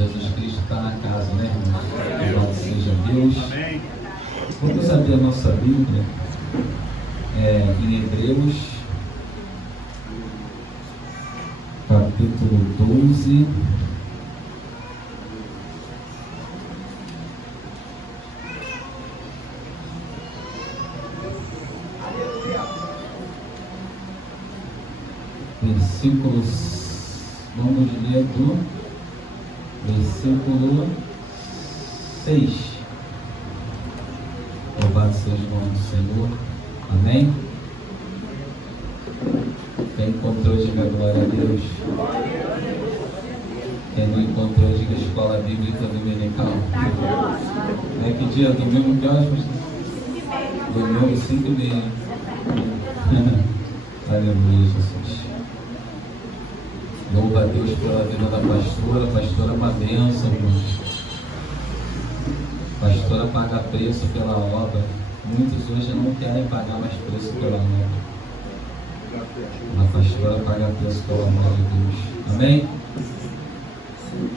Jesus Cristo está na casa, né, irmãos? Louvado seja Deus. Amém. Vamos abrir a nossa Bíblia em Hebreus, capítulo 12. Versículos, vamos ler do versículo 6. Louvado seja o nome do Senhor. Amém? Quem encontrou, diga glória a Deus. Quem não encontrou, diga Escola Bíblica Dominical. É que dia? Domingo que horas? Domingo 5h30. Aleluia, Jesus. Louva a Deus pela vida da pastora. A pastora é uma bênção, irmão. A pastora paga preço pela obra. Muitos hoje não querem pagar mais preço pela obra. A pastora paga preço pela obra de Deus. Amém?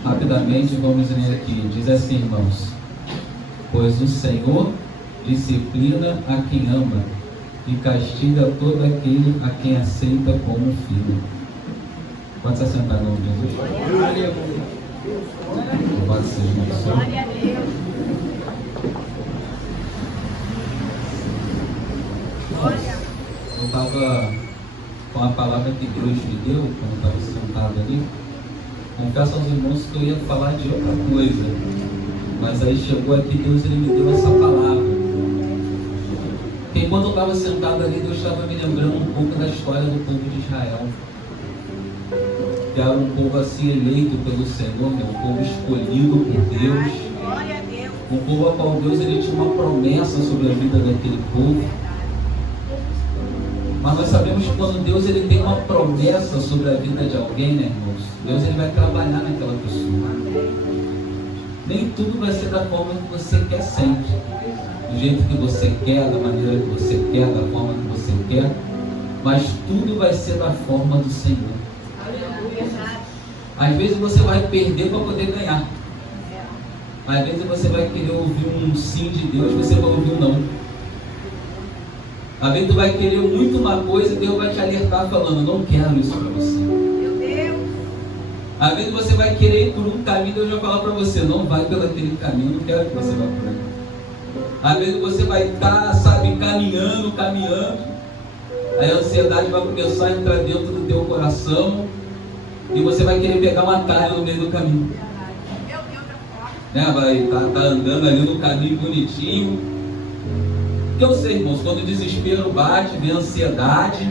Rapidamente vamos ler aqui. Diz assim, irmãos: pois o Senhor disciplina a quem ama e castiga todo aquele a quem aceita como filho. Pode se assentar no nome de Jesus. Louvado seja o nome do Senhor. Eu estava com a palavra que Deus me deu quando estava sentado ali. Confesso aos irmãos que eu ia falar de outra coisa, mas aí chegou aqui, Deus ele me deu essa palavra. Porque quando eu estava sentado ali, Deus estava me lembrando um pouco da história do povo de Israel, que era um povo assim eleito pelo Senhor, né? Um povo escolhido por Deus, um povo a qual Deus ele tinha uma promessa sobre a vida daquele povo. Mas nós sabemos que quando Deus ele tem uma promessa sobre a vida de alguém, né, irmãos? Deus ele vai trabalhar naquela pessoa. Nem tudo vai ser da forma que você quer sempre, do jeito que você quer, da maneira que você quer, da forma que você quer, mas tudo vai ser da forma do Senhor. Às vezes você vai perder para poder ganhar. Às vezes você vai querer ouvir um sim de Deus, você vai ouvir um não. Às vezes tu vai querer muito uma coisa e Deus vai te alertar falando, não quero isso para você. Meu Deus. Às vezes você vai querer ir por um caminho e Deus vai falar para você, não vai pelo aquele caminho, não quero que você vá por aí. Às vezes você vai estar, caminhando, aí a ansiedade vai começar a entrar dentro do teu coração e você vai querer pegar uma atalho no meio do caminho. Né? Vai estar andando ali no caminho bonitinho. Porque eu sei, irmãos, quando o desespero bate, vem a ansiedade.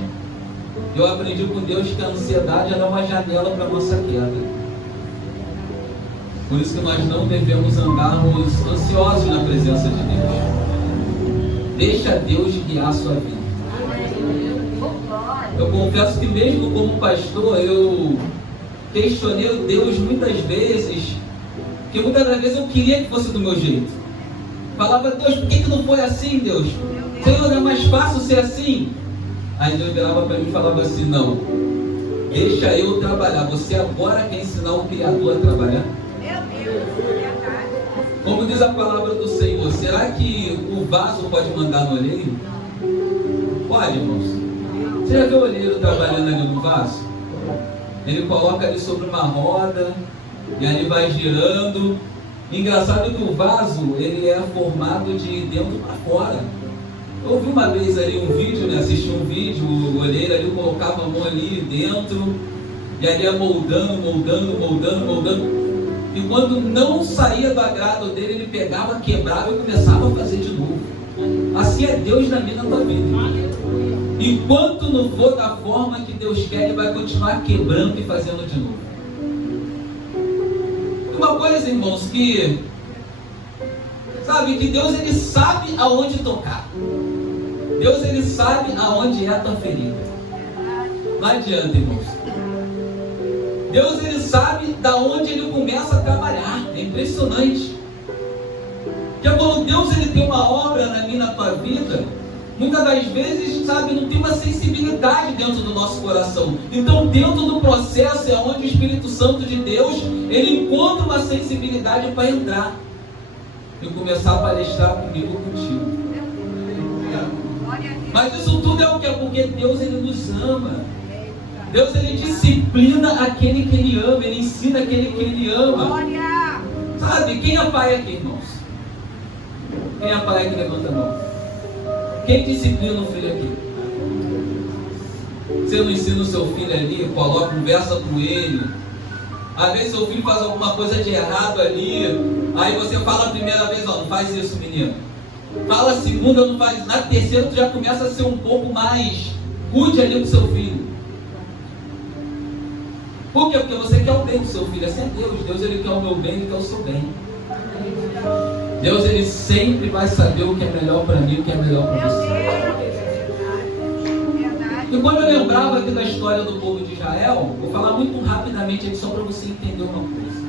Eu aprendi com Deus que a ansiedade ela é uma janela para a nossa queda. Por isso que nós não devemos andarmos ansiosos na presença de Deus. Deixa Deus guiar a sua vida. Eu confesso que mesmo como pastor, eu questionei Deus muitas vezes, porque muitas das vezes eu queria que fosse do meu jeito. Falava, Deus, por que não foi assim, Deus? Senhor, é mais fácil ser assim? Aí Deus virava para mim e falava assim, não, deixa eu trabalhar, você agora quer ensinar o Criador a trabalhar? Como diz a palavra do Senhor, será que o vaso pode mandar no olheiro? Pode, irmãos. Você já viu o olheiro trabalhando ali no vaso? Ele coloca ali sobre uma roda e ali vai girando. Engraçado que o vaso ele é formado de dentro para fora. Eu vi uma vez ali um vídeo, né? Assisti um vídeo, o olheiro ali colocava a mão ali dentro e ali ia moldando. E quando não saía do agrado dele, ele pegava, quebrava e começava a fazer de novo. Assim é Deus na minha, na tua vida. Enquanto não for da forma que Deus quer, ele vai continuar quebrando e fazendo de novo. Uma coisa, irmãos, que sabe que Deus ele sabe aonde tocar. Deus ele sabe aonde é a tua ferida. Não adianta, irmãos. Deus ele sabe da onde ele começa a trabalhar. É impressionante. Porque quando Deus ele tem uma obra na minha, na tua vida, muitas das vezes, sabe, não tem uma sensibilidade dentro do nosso coração. Então, dentro do processo é onde o Espírito Santo de Deus, ele encontra uma sensibilidade para entrar e começar a palestrar comigo ou contigo. Mas isso tudo é o que? Porque Deus, ele nos ama. Deus, ele disciplina aquele que ele ama, ele ensina aquele que ele ama. Sabe, quem é pai aqui, irmãos? Quem é pai aqui? Levanta a mão. Quem disciplina o filho aqui? Você não ensina o seu filho ali, coloca, conversa com ele. Às vezes seu filho faz alguma coisa de errado ali, aí você fala a primeira vez, ó, não faz isso, menino. Fala a segunda, não faz. Na terceira tu já começa a ser um pouco mais rude ali com seu filho. Por quê? Porque você quer o bem do seu filho. Assim é Deus. Deus, ele quer o meu bem, ele quer o seu bem. Deus, ele sempre vai saber o que é melhor para mim, o que é melhor para você. E quando eu lembrava aqui da história do povo de Israel, vou falar muito rapidamente aqui só para você entender uma coisa.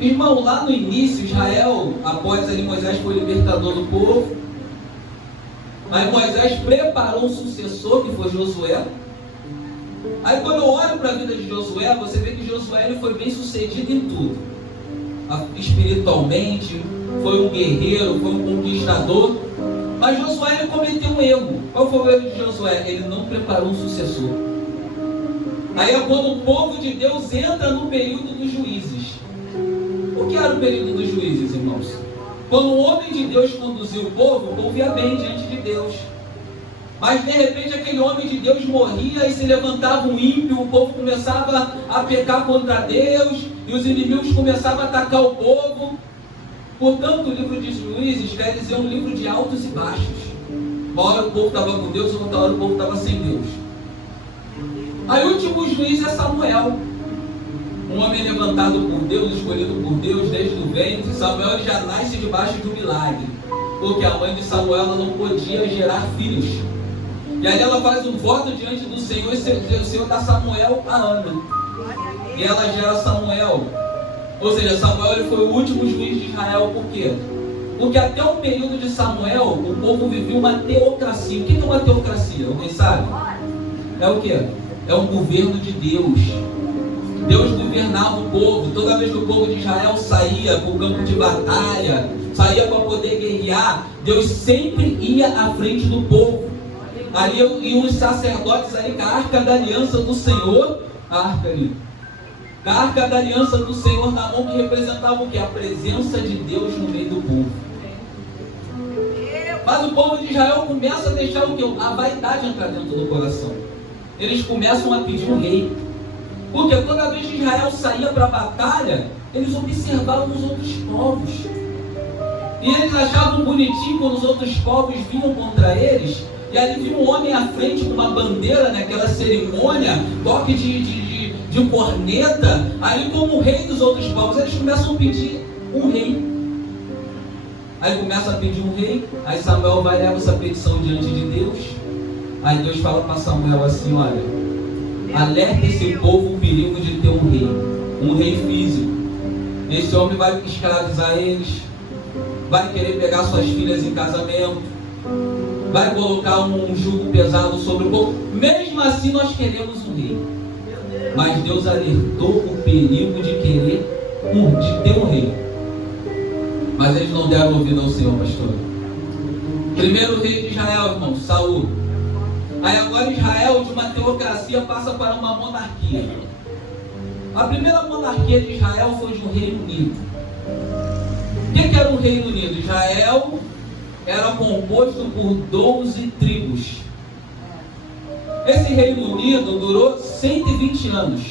Irmão, lá no início, Israel, após ali Moisés foi libertador do povo, aí Moisés preparou um sucessor, que foi Josué. Aí quando eu olho para a vida de Josué, você vê que Josué, ele foi bem sucedido em tudo. Espiritualmente, foi um guerreiro, foi um conquistador. Mas Josué, ele cometeu um erro. Qual foi o erro de Josué? Ele não preparou um sucessor. Aí é quando o povo de Deus entra no período dos juízes. O que era o período dos juízes, irmãos? Quando o homem de Deus conduzia o povo ia bem diante de Deus. Mas de repente aquele homem de Deus morria e se levantava um ímpio, o povo começava a pecar contra Deus e os inimigos começavam a atacar o povo. Portanto, o livro de Juízes quer dizer um livro de altos e baixos. Uma hora o povo estava com Deus, outra hora o povo estava sem Deus. Aí o último juiz é Samuel. Um homem levantado por Deus, escolhido por Deus desde o ventre. Samuel já nasce debaixo de um milagre, porque a mãe de Samuel ela não podia gerar filhos. E aí ela faz um voto diante do Senhor, e o Senhor dá Samuel a Ana. E ela gera Samuel. Ou seja, Samuel ele foi o último juiz de Israel. Por quê? Porque até o período de Samuel, o povo vivia uma teocracia. O que é uma teocracia? Alguém sabe? É o quê? É um governo de Deus. Deus governava o povo. Toda vez que o povo de Israel saía para o campo de batalha, saía para poder guerrear, Deus sempre ia à frente do povo. Ali iam os sacerdotes ali com a arca da aliança do Senhor, a arca ali. A arca da aliança do Senhor na mão, que representava o que? A presença de Deus no meio do povo. Mas o povo de Israel começa a deixar o que? A vaidade entrar dentro do coração. Eles começam a pedir um rei. Porque toda vez que Israel saía para a batalha, eles observavam os outros povos. E eles achavam bonitinho quando os outros povos vinham contra eles. E ali vinha um homem à frente com uma bandeira, naquela cerimônia, toque de corneta, ali como o rei dos outros povos. Eles começam a pedir um rei. Aí começa a pedir um rei. Aí Samuel vai e leva essa petição diante de Deus. Aí Deus fala para Samuel assim: olha, alerta esse povo o perigo de ter um rei físico. Esse homem vai escravizar eles, vai querer pegar suas filhas em casamento, vai colocar um jugo pesado sobre o povo. Mesmo assim nós queremos um rei. Mas Deus alertou o perigo de ter um rei. Mas eles não deram ouvido ao Senhor, pastor. Primeiro rei de Israel, irmão, Saul. Aí agora Israel, de uma teocracia, passa para uma monarquia. A primeira monarquia de Israel foi de um Reino Unido. O que era um Reino Unido? Israel era composto por 12 tribos. Esse Reino Unido durou 120 anos.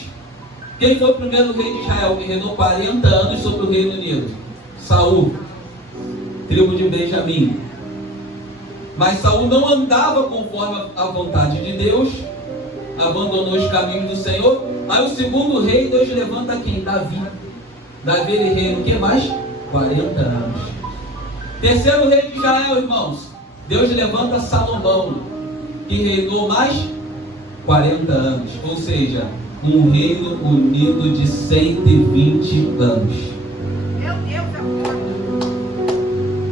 Quem foi o primeiro rei de Israel que reinou 40 anos sobre o Reino Unido? Saul, tribo de Benjamim. Mas Saul não andava conforme a vontade de Deus, abandonou os caminhos do Senhor. Aí o segundo rei, Deus levanta quem? Davi. Davi ele reina o que mais? 40 anos. Terceiro rei de Israel, irmãos, Deus levanta Salomão, que reinou mais 40 anos. Ou seja, um reino unido de 120 anos. Meu Deus,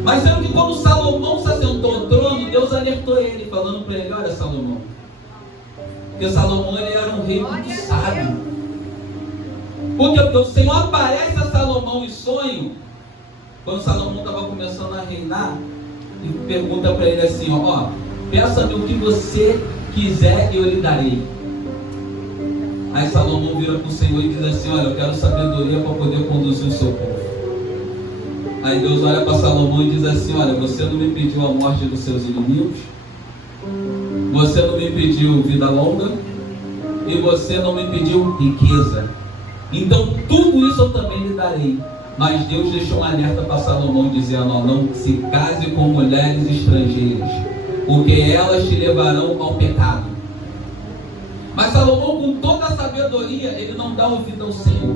Mas sendo que quando Salomão se assentou ao trono, Deus alertou Porque Salomão ele era um rei muito sábio. Porque o Senhor aparece a Salomão em sonho, quando Salomão estava começando a reinar, e pergunta para ele assim, ó, peça-me o que você quiser e eu lhe darei. Aí Salomão vira para o Senhor e diz assim, olha, eu quero sabedoria para poder conduzir o seu povo. Aí Deus olha para Salomão e diz assim, olha, você não me pediu a morte dos seus inimigos, você não me pediu vida longa, e você não me pediu riqueza. Então tudo isso eu também lhe darei. Mas Deus deixou um alerta para Salomão, dizendo, não se case com mulheres estrangeiras, porque elas te levarão ao pecado. Mas Salomão, com toda a sabedoria, ele não dá ouvido ao Senhor.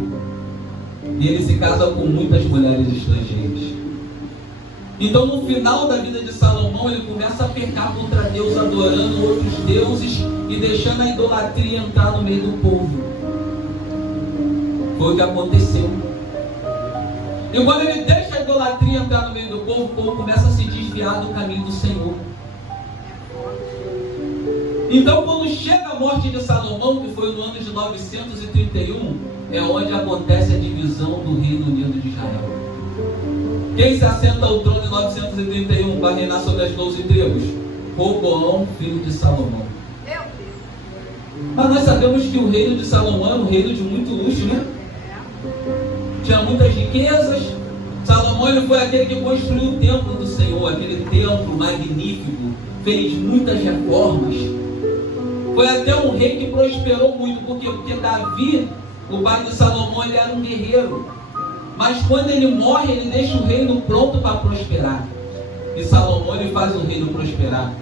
E ele se casa com muitas mulheres estrangeiras. Então no final da vida de Salomão, ele começa a pecar contra Deus, adorando outros deuses e deixando a idolatria entrar no meio do povo. Foi o que aconteceu. E quando ele deixa a idolatria entrar no meio do povo, o povo começa a se desviar do caminho do Senhor. Então quando chega a morte de Salomão, que foi no ano de 931, é onde acontece a divisão do Reino Unido de Israel. Quem se assenta ao trono em 931 para reinar sobre as 12 tribos? Roboão, filho de Salomão. Mas nós sabemos que o reino de Salomão era um reino de muito luxo, né? Tinha muitas riquezas. Salomão ele foi aquele que construiu o templo do Senhor, aquele templo magnífico, fez muitas reformas. Foi até um rei que prosperou muito, porque Davi, o pai de Salomão, ele era um guerreiro. Mas quando ele morre, ele deixa o reino pronto para prosperar. E Salomão ele faz o reino prosperar.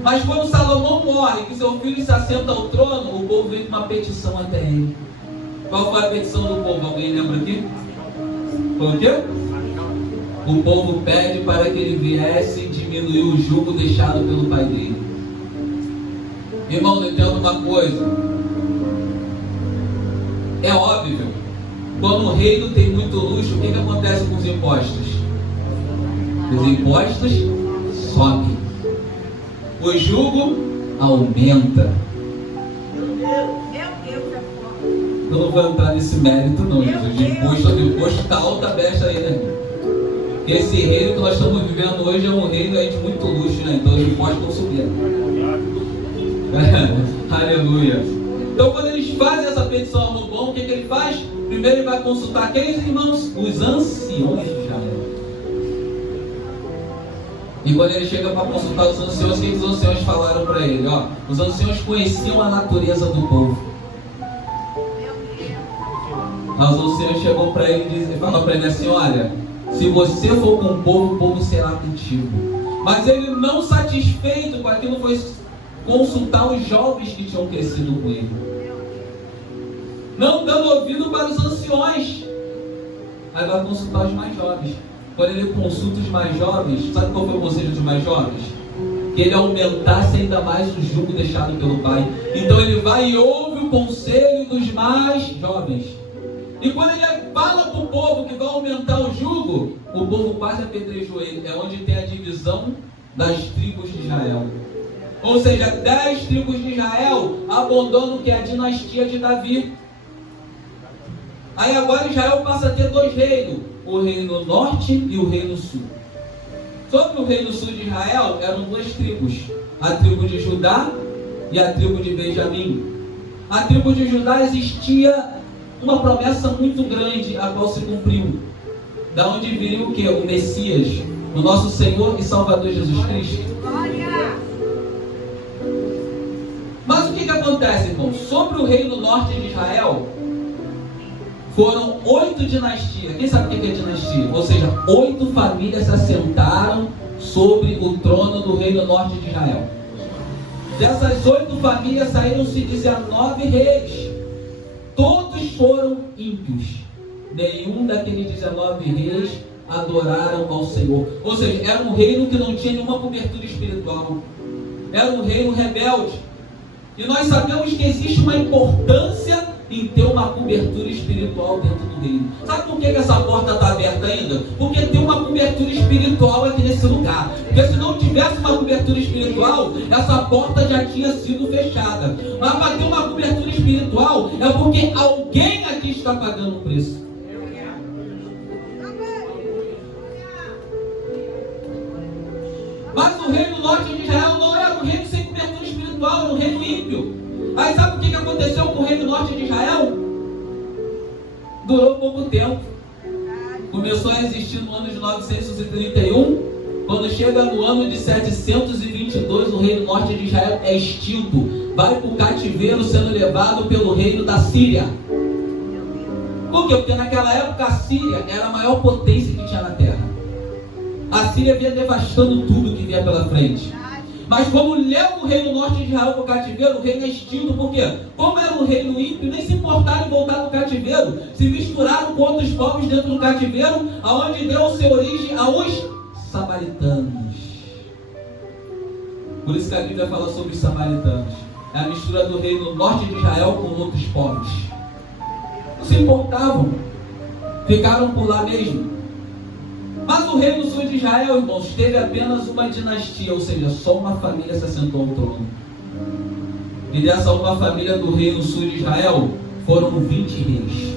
Mas quando Salomão morre, que seu filho se assenta ao trono, o povo vem com uma petição até ele. Qual foi a petição do povo? Alguém lembra aqui? Foi o quê? O povo pede para que ele viesse diminuir o jugo deixado pelo pai dele. Irmão, entenda uma coisa. É óbvio, quando o reino tem muito luxo, o que acontece com os impostos? Os impostos sobem. O jugo aumenta. Eu não vou entrar nesse mérito não, Jesus. O imposto está alta a becha aí, né? Porque esse reino que nós estamos vivendo hoje é um reino de muito luxo, né? Então os impostos estão subindo. Aleluia. Então quando eles fazem essa petição a Roboão, o que ele faz? Primeiro ele vai consultar quem, irmãos? Os anciões de Israel. E quando ele chega para consultar os anciões, o que os anciões falaram para ele? Os anciões conheciam a natureza do povo. Os anciões chegou para ele e falou para ele assim, olha, se você for com o povo será contigo. Mas ele, não satisfeito com aquilo, foi consultar os jovens que tinham crescido com ele, não dando ouvido para os anciões. Aí vai consultar os mais jovens. Quando ele consulta os mais jovens, sabe qual foi o conselho dos mais jovens? Que ele aumentasse ainda mais o jugo deixado pelo pai. Então ele vai e ouve o conselho dos mais jovens. E quando ele fala para o povo que vai aumentar o jugo, o povo quase apedrejou ele. É onde tem a divisão das tribos de Israel. Ou seja, 10 tribos de Israel abandonam o que é a dinastia de Davi. Aí agora Israel passa a ter 2 reinos, o reino norte e o reino sul. Sobre o reino sul de Israel eram 2 tribos, a tribo de Judá e a tribo de Benjamim. A tribo de Judá existia uma promessa muito grande, a qual se cumpriu. Da onde viria o que? O Messias, o nosso Senhor e Salvador Jesus Cristo. Mas o que acontece, irmão? Sobre o reino norte de Israel, foram 8 dinastias. Quem sabe o que é dinastia? Ou seja, 8 famílias se assentaram sobre o trono do reino norte de Israel. Dessas 8 famílias saíram-se 19 reis. Todos foram ímpios. Nenhum daqueles 19 reis adoraram ao Senhor. Ou seja, era um reino que não tinha nenhuma cobertura espiritual. Era um reino rebelde. E nós sabemos que existe uma importância em ter uma cobertura espiritual dentro do reino. Sabe por que essa porta está aberta ainda? Porque tem uma cobertura cobertura espiritual aqui nesse lugar. Porque se não tivesse uma cobertura espiritual, essa porta já tinha sido fechada. Mas para ter uma cobertura espiritual, é porque alguém aqui está pagando o preço. Mas o reino norte de Israel não era um reino sem cobertura espiritual, era um reino ímpio. Aí sabe o que aconteceu com o reino norte de Israel? Durou pouco tempo. Começou a existir no ano de 931. Quando chega no ano de 722, o reino norte de Israel é extinto. Vai para o cativeiro, sendo levado pelo reino da Síria. Por quê? Porque naquela época a Síria era a maior potência que tinha na terra. A Síria vinha devastando tudo que vinha pela frente. Mas como leva o reino norte de Israel para o cativeiro, o reino é extinto. Por quê? Como era um reino ímpio, nem se importaram em voltar no cativeiro. Se misturaram com outros povos dentro do cativeiro, aonde deu-se origem aos samaritanos. Por isso que a Bíblia fala sobre os samaritanos. É a mistura do reino norte de Israel com outros povos. Não se importavam. Ficaram por lá mesmo. Mas o reino sul de Israel, irmãos, teve apenas uma dinastia, ou seja, só uma família se assentou ao trono. E dessa uma família do reino sul de Israel, foram 20 reis.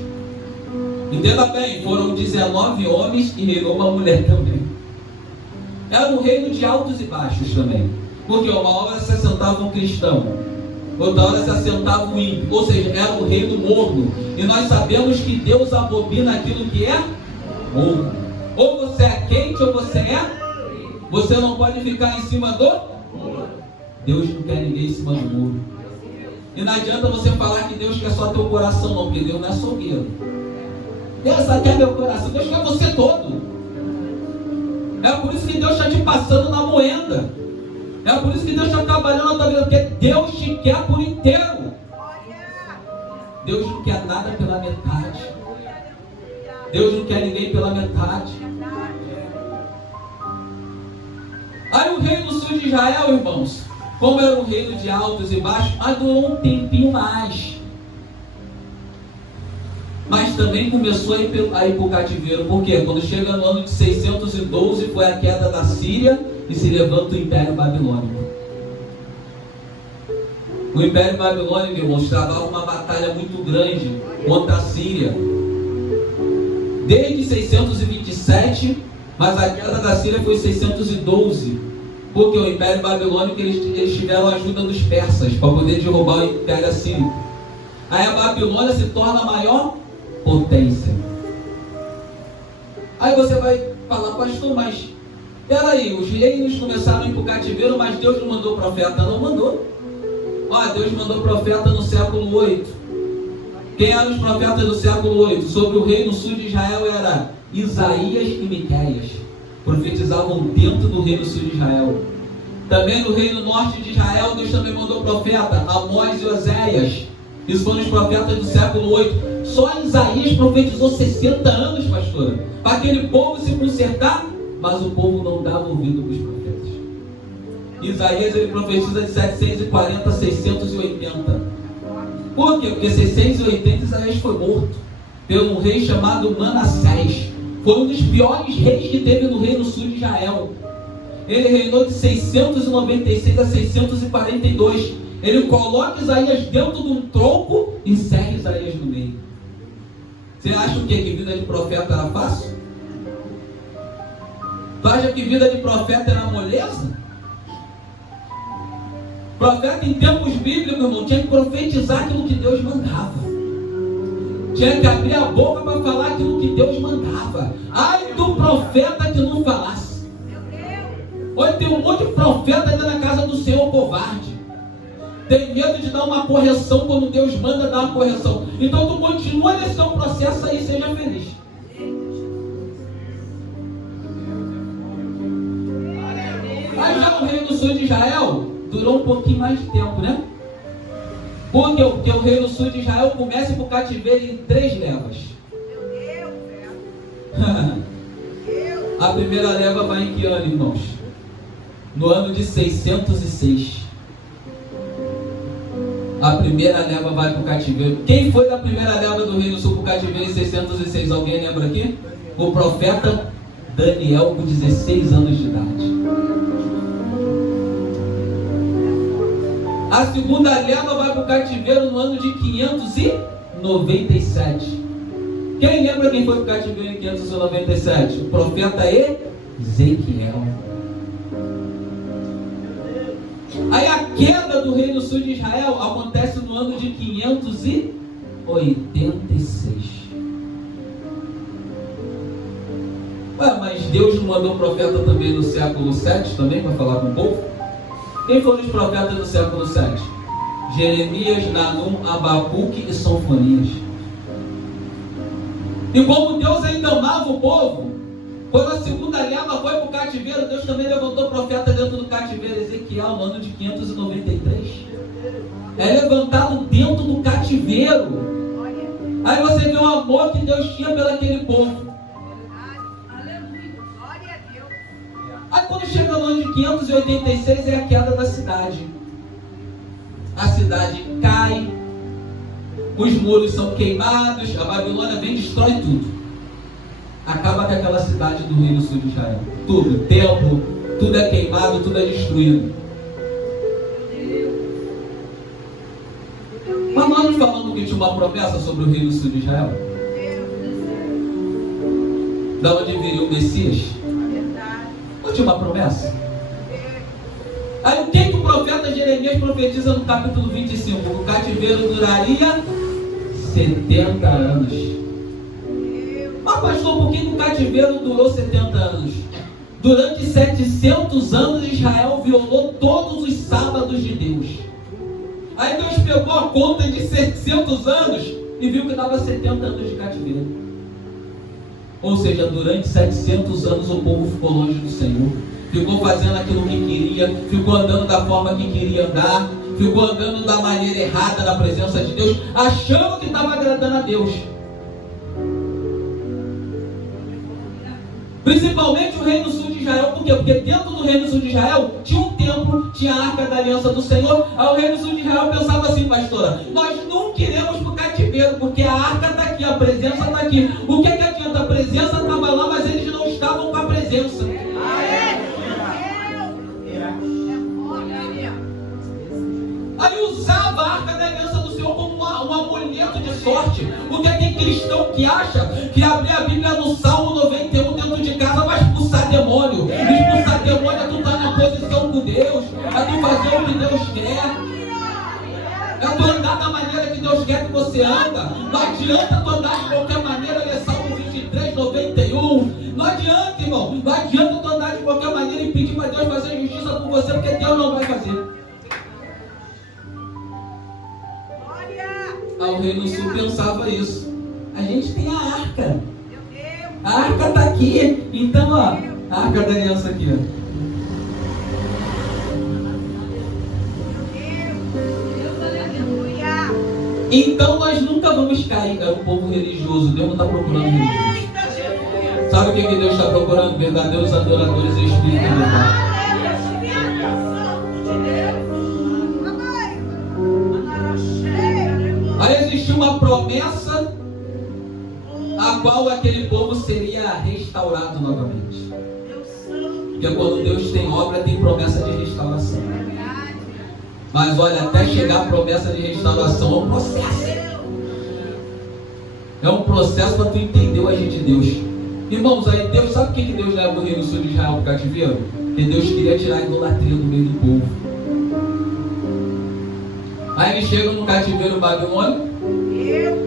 Entenda bem, foram 19 homens e reinou uma mulher também. Era um reino de altos e baixos também. Porque uma hora se assentava um cristão, outra hora se assentava um ímpio. Ou seja, era um reino morno. E nós sabemos que Deus abomina aquilo que é morno. Ou você é quente ou você é. Você não pode ficar em cima do muro. Deus não quer ninguém em cima do muro. E não adianta você falar que Deus quer só teu coração, não, porque Deus não é açougueiro. Deus só quer meu coração, Deus quer você todo. É por isso que Deus está te passando na moenda. É por isso que Deus está trabalhando na tua vida, porque Deus te quer por inteiro. Deus não quer nada pela metade. Deus não quer ninguém pela metade. Aí o reino sul de Israel, irmãos, como era um reino de altos e baixos, durou um tempinho mais. Mas também começou a ir para o cativeiro. Por quê? Quando chega no ano de 612, foi a queda da Síria e se levanta o Império Babilônico. O Império Babilônico, irmãos, travava uma batalha muito grande contra a Síria. Desde 627, mas a queda da Síria foi em 612, porque o Império Babilônico eles tiveram a ajuda dos persas para poder derrubar o Império Assírio. Aí a Babilônia se torna a maior potência. Aí você vai falar, pastor, mas peraí, os reinos começaram a ir para o cativeiro, mas Deus não mandou profeta? Não mandou. Deus mandou profeta no século 8. Quem eram os profetas do século 8? Sobre o reino sul de Israel era Isaías e Miqueias. Profetizavam dentro do reino sul de Israel. Também no reino norte de Israel, Deus também mandou profeta, Amós e Oséias. Isso foram os profetas do século 8. Só Isaías profetizou 60 anos, pastora, para aquele povo se consertar, mas o povo não dava ouvido para os profetas. Isaías ele profetiza de 740 a 680. Por quê? Porque 680 Isaías foi morto por um rei chamado Manassés. Foi um dos piores reis que teve no reino sul de Israel. Ele reinou de 696 a 642. Ele coloca Isaías dentro de um tronco e encerra Isaías no meio. Você acha o quê? Que vida de profeta era fácil? Tu acha que vida de profeta era moleza? Profeta em tempos bíblicos, irmão, tinha que profetizar aquilo que Deus mandava. Tinha que abrir a boca para falar aquilo que Deus mandava. Ai do profeta que não falasse. Hoje tem um monte de profeta ainda na casa do Senhor covarde. Tem medo de dar uma correção quando Deus manda dar uma correção. Então tu continua nesse seu processo aí, seja feliz. Aí já no reino sul de Israel, durou um pouquinho mais de tempo, né? Porque o reino sul de Israel começa para o cativeiro em 3 levas. A primeira leva vai em que ano, irmãos? No ano de 606. A primeira leva vai para o cativeiro. Quem foi da primeira leva do reino sul para o cativeiro em 606? Alguém lembra aqui? O profeta Daniel com 16 anos de idade. A segunda leva vai para o cativeiro no ano de 597. Quem lembra quem foi para o cativeiro em 597? O profeta Ezequiel. Aí a queda do reino sul de Israel acontece no ano de 586. Ué, mas Deus não mandou profeta também no século 7 também para falar com o povo? Quem foram os profetas do século 7? Jeremias, Nanum, Abacuque e Sofonias. E como Deus ainda amava o povo, quando a segunda leva foi para o cativeiro, Deus também levantou profeta dentro do cativeiro. Ezequiel, no ano de 593. É levantado dentro do cativeiro. Aí você vê o amor que Deus tinha pelo aquele povo. Aí quando chega no ano de 586 é a queda da cidade. A cidade cai, os muros são queimados, a Babilônia vem e destrói tudo. Acaba com aquela cidade do reino sul de Israel. Tudo, templo, tudo é queimado, tudo é destruído. Mas nós não falamos que tinha uma promessa sobre o reino sul de Israel? Da onde viria o Messias? Não tinha uma promessa? Aí o que o profeta Jeremias profetiza no capítulo 25? O cativeiro duraria 70 anos. Mas pastor, por que o cativeiro durou 70 anos? Durante 700 anos Israel violou todos os sábados de Deus. Aí Deus pegou a conta de 700 anos e viu que dava 70 anos de cativeiro. Ou seja, durante 700 anos o povo ficou longe do Senhor, ficou fazendo aquilo que queria, ficou andando da forma que queria andar, ficou andando da maneira errada na presença de Deus, achando que estava agradando a Deus. Principalmente o reino sul de Israel. Por quê? Porque dentro do reino sul de Israel tinha um templo, tinha a arca da aliança do Senhor. Aí o reino sul de Israel pensava assim, pastora: nós não queremos para o cativeiro, porque a arca está aqui, a presença está aqui. O que adianta? A presença estava lá, mas eles não estavam com a presença. Aí usava a arca da aliança do Senhor como um amuleto de sorte. Porque tem cristão que acha que abrir a Bíblia no Salmo 91 dentro de casa vai expulsar demônio. Expulsar demônio é tu estar na posição com Deus, é tu fazer o que Deus quer, é tu andar da maneira que Deus quer que você anda. Não adianta tu andar de qualquer maneira, é Salmo 23, 91. Não adianta, irmão, não adianta tu andar de qualquer maneira e pedir para Deus fazer justiça por você, porque Deus não vai fazer. O reino sul pensava isso. A gente tem a arca. A arca está aqui. Então, ó, a arca da aliança aqui, ó. Então nós nunca vamos cair. É um povo religioso. Deus não está procurando religioso. Sabe o que Deus está procurando? Verdadeiros adoradores e espíritos de verdade. Aí existia uma promessa a qual aquele povo seria restaurado novamente. Porque quando Deus tem obra, tem promessa de restauração. Mas olha, até chegar a promessa de restauração é um processo. É um processo para tu entender o agir de Deus. Irmãos, aí Deus, sabe o que Deus leva o reino sul de Israel para o cativeiro? Porque Deus queria tirar a idolatria do meio do povo. Aí eles chegam no cativeiro babilônico.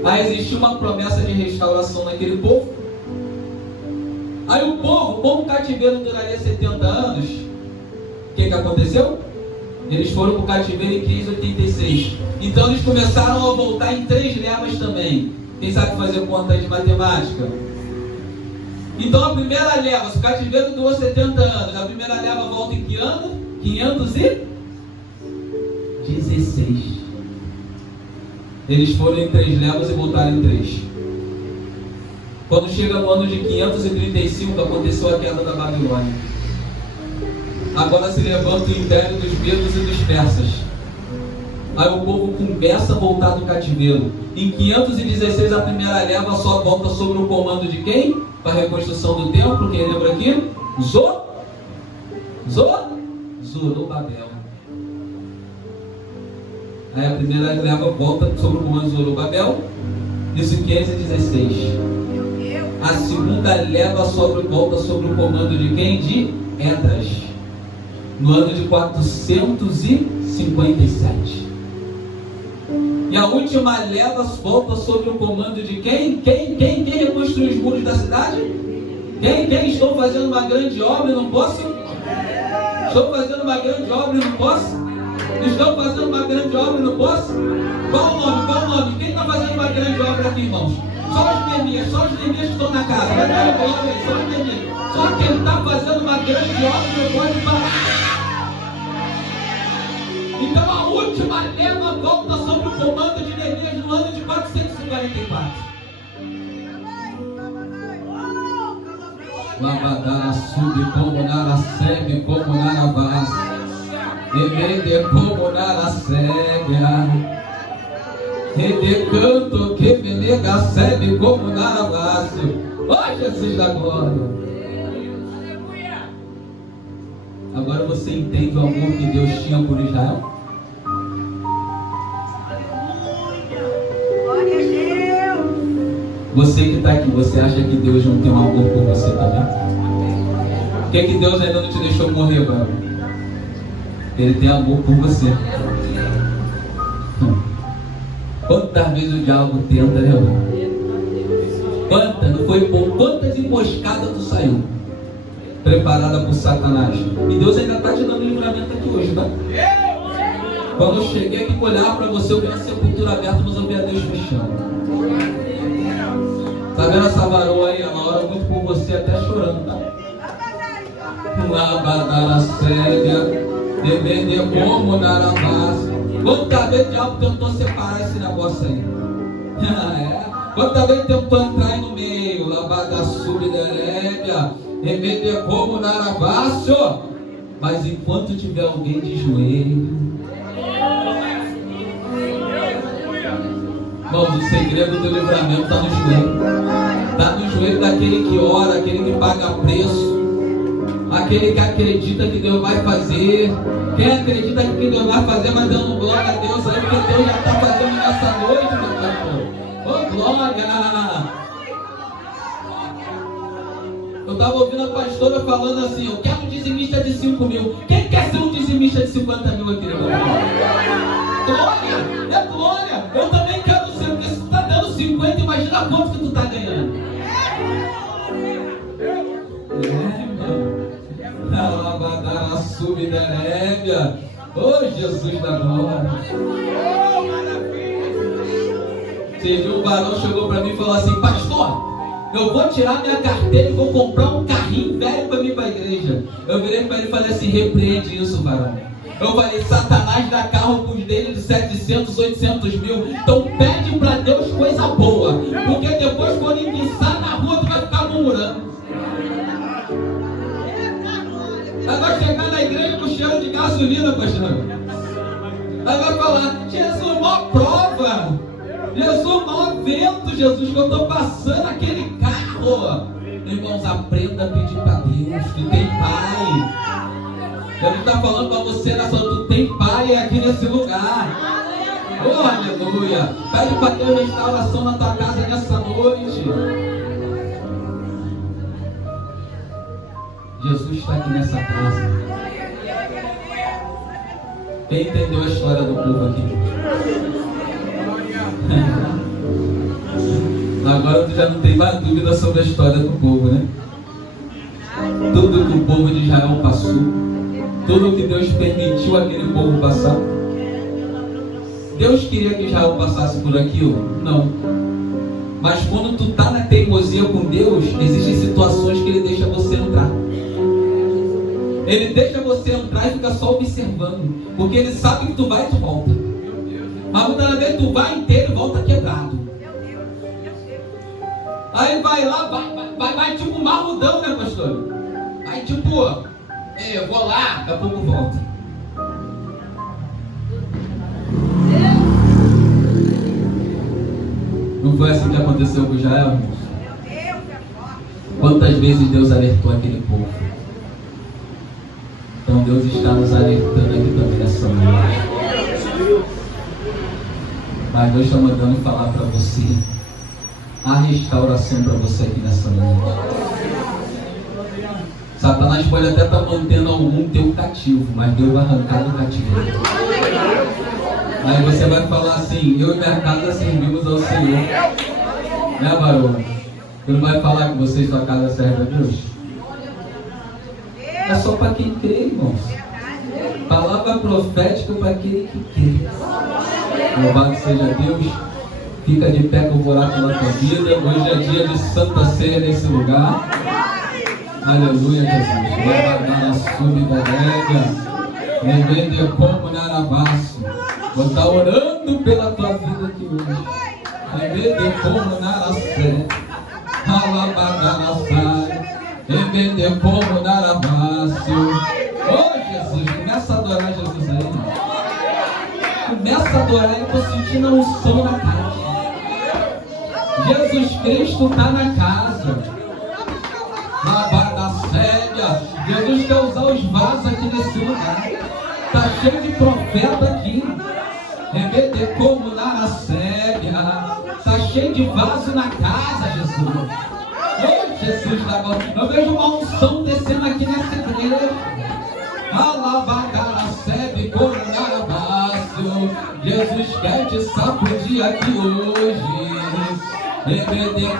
Aí existe uma promessa de restauração naquele povo. Aí o povo, como o cativeiro duraria 70 anos, o que aconteceu? Eles foram para o cativeiro em 586. Então eles começaram a voltar em 3 levas também. Quem sabe fazer conta de matemática? Então a primeira leva, se o cativeiro durou 70 anos, a primeira leva volta em que ano? 516. Eles foram em 3 levas e voltaram em 3. Quando chega no ano de 535, aconteceu a queda da Babilônia. Agora se levanta o império dos medos e dos persas. Aí o povo começa a voltar do cativeiro. Em 516 a primeira leva só volta sobre o comando de quem? Para a reconstrução do templo, quem lembra aqui? Zorobabel. Aí a primeira leva volta sobre o comando de Zorobabel, isso 516. A segunda leva volta sobre o comando de quem? De Esdras, no ano de 457. E a última leva volta sob o comando de quem? Quem reconstruiu os muros da cidade? Quem? Estou fazendo uma grande obra e não posso? Estou fazendo uma grande obra e não posso? Estou fazendo uma grande obra e não posso? Qual o nome? Quem está fazendo uma grande obra aqui, irmãos? Só os Neemias que estão na casa. Vai dar uma obra aí, só os Neemias. Só quem está fazendo uma grande obra não pode parar. Então a última leva volta sob o comando de Neemias no ano de 444. Labadara sube como nara segue como nara vas. Emende como nara segue. Rede canto que me nega segue como nara vas. Ó Jesus da glória. Agora você entende o amor que Deus tinha por Israel? Você que está aqui, você acha que Deus não tem um amor por você também? Por que Deus ainda não te deixou morrer, Barão? Ele tem amor por você. Quantas vezes o diabo tenta, né, irmão? Quantas? Não foi pouco? Quantas emboscadas tu saiu? Preparada por Satanás. E Deus ainda está te dando livramento aqui hoje, tá? Quando eu cheguei aqui para olhar para você, eu vi a sepultura aberta, mas eu vi a Deus fechando. Tá vendo essa varoa aí? Ela ora muito por você, até chorando, tá? Labadara cega, depende como narabás. Quanta vez o diabo tentou separar esse negócio aí? Quanta vez tentou entrar aí no meio? Labada subderébia, depende como narabás. Mas enquanto tiver alguém de joelho, irmãos, o segredo do livramento está no joelho. Está no joelho daquele que ora, aquele que paga preço, aquele que acredita que Deus vai fazer. Quem acredita que Deus vai fazer, mas dando glória a Deus aí, porque Deus já está fazendo nessa noite, meu pastor. Oh, glória! Eu estava ouvindo a pastora falando assim: eu quero um dizimista de 5.000. Quem quer ser um dizimista de 50.000 aqui? Glória! É glória! Eu também quero ser, porque se tu está dando 50, imagina quanto que tu está ganhando. Alabadara subderébia. Oh, Jesus da glória. Você viu, o varão chegou para mim e falou assim: pastor, eu vou tirar minha carteira e vou comprar um carrinho velho para mim para a igreja. Eu virei para ele e falei assim: repreende isso, varão. Eu falei: Satanás dá carro para os dele de 700, 800 mil. Então pede para Deus coisa boa, porque depois quando enguiçar na rua tu vai ficar murmurando. Aí vai chegar na igreja com cheiro de gasolina, pastor. Aí vai falar: Jesus, maior prova, Jesus, maior vento, Jesus, que eu estou passando aquele carro. Irmãos, aprenda a pedir para Deus. Tu tem pai. Ele está falando para você nessa, tu tem pai aqui nesse lugar. Oh, aleluia. Pede para Deus restauração na tua casa nessa noite. Jesus está aqui nessa casa. Quem entendeu a história do povo aqui? Agora tu já não tem mais dúvida sobre a história do povo, né? Tudo que o povo de Israel passou, tudo que Deus permitiu aquele povo passar. Deus queria que Israel passasse por aquilo? Não. Mas quando tu está na teimosia com Deus, existem situações que Ele deixa você entrar. Ele deixa você entrar e fica só observando, porque Ele sabe que tu vai e tu volta. Mas muitas vezes tu vai inteiro e volta quebrado. Aí vai lá, vai tipo marrudão, né, pastor? Aí tipo, eu vou lá, daqui a pouco volta. Não foi assim que aconteceu com Israel, irmãos? Quantas vezes Deus alertou aquele povo? Então Deus está nos alertando aqui também nessa noite. Mas Deus está mandando falar para você. Há restauração para você aqui nessa noite. Satanás pode até estar mantendo algum teu cativo, mas Deus vai arrancar do cativeiro. Aí você vai falar assim: eu e minha casa servimos ao Senhor. Né, varão? Você não vai falar que você e sua casa serve a Deus? É só para quem crê, irmãos. Palavra profética para aquele que crê. Louvado seja Deus. Fica de pé que eu vou orar pela tua vida. Hoje é dia de Santa Ceia nesse lugar. Aleluia, Jesus. Vou estar orando pela tua vida aqui hoje. Oh Jesus, começa a adorar Jesus aí. Começa a adorar, eu estou sentindo a unção na casa. Jesus Cristo está na casa. Jesus quer usar os vasos aqui nesse lugar. Está cheio de profeta aqui. Está cheio de vaso na casa, Jesus. Oh, Jesus da glória. Eu vejo uma unção descendo aqui nessa igreja. Jesus quer te sacudir aqui hoje.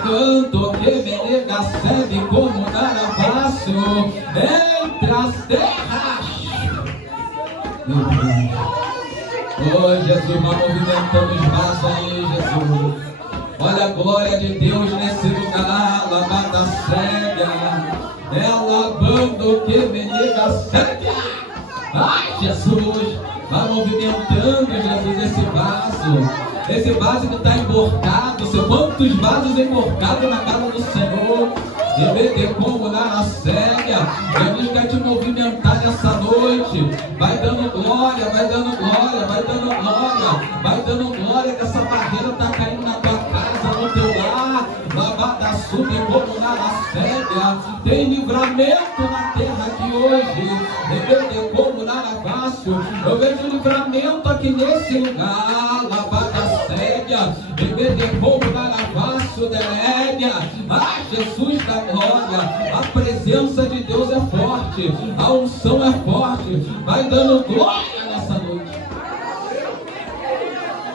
Canto que me recebe como naravaço entre as terras. Oh Jesus, vai movimentando os vasos aí, Jesus. Olha a glória de Deus nesse lugar. Lavada cega, ela bando que me recebe. Ai, Jesus, vai movimentando, Jesus, esse vaso. Esse vaso que está emborcado. Quantos vasos emborcados na casa do Senhor? E como na cega. Jesus quer te movimentar nessa noite. Vai dando glória, vai dando glória, vai dando glória. Vai dando glória que essa barreira está caindo na tua casa, no teu lar. Lavada sube como na cega. Tem livramento na terra aqui hoje. E como na fácil. Eu vejo livramento aqui nesse lugar. Lavada cega. E como na fácil delega. Ah, Jesus da glória. A presença de Deus é forte. A unção é forte. Vai dando glória nessa noite.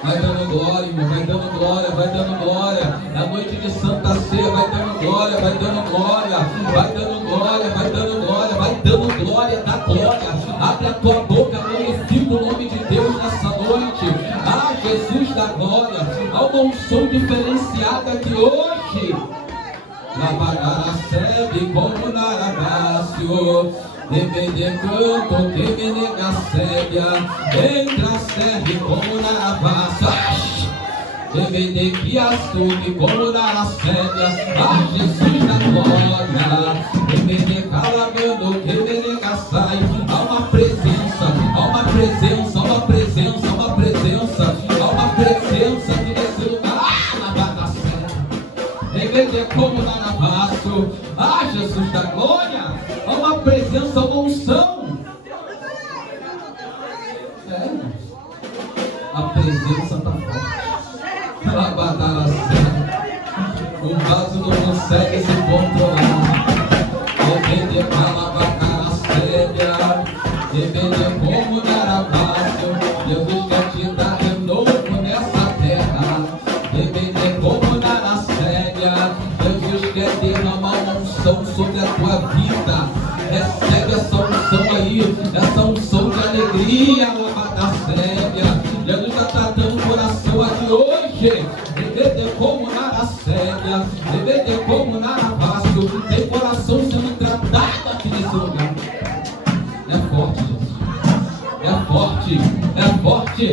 Vai dando glória, irmão. Vai dando glória, vai dando glória. Na noite de Santa Ceia, vai dando glória, vai dando glória. Vai dando glória, vai dando glória. Vai dando glória, dá glória. Abre a tua boca, glorifica o nome de Deus nessa noite. Ah, Jesus da glória. Há uma unção diferenciada aqui hoje. Lavagara sebe como naragácio. Depende canto que me nega sébia. Entra serve como naragácio. Depende que assume como naragácio. Ah, Jesus da glória. Depende calabando que me nega sai. Há uma presença, há uma presença, há uma presença, há uma presença. Há uma presença aqui nesse lugar. Ah, lavada sébia. Depende como naragácio. Ah, Jesus da glória. Há uma presença, uma unção. A presença está forte. O vaso não consegue se controlar. Depende como dar a vaso. Jesus quer te dar renovo nessa terra. Depende como dar a cega. Jesus quer derramar uma unção sobre a tua vida. Recebe essa unção aí, essa unção de alegria, lavada cega. Jesus está tratando o coração aqui hoje. Depende como na cega, depende como na vaso. Tem coração sendo tratado aqui nesse lugar. É forte, Jesus. É forte, é forte.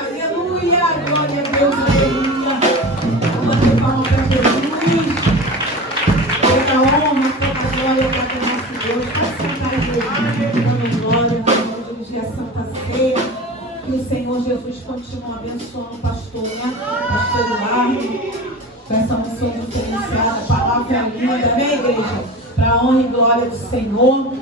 Aleluia, glória a Deus, aleluia. Vamos ter palma para Jesus. Toda honra, toda glória para o nosso Deus. Pode sentar, igreja, dando glória. Hoje é Santa Ceia. Que o Senhor Senhor Jesus continua abençoando o pastor, né? Pastor Eduardo, com essa unção diferenciada, palavra linda, né, igreja? Para a honra e glória do Senhor.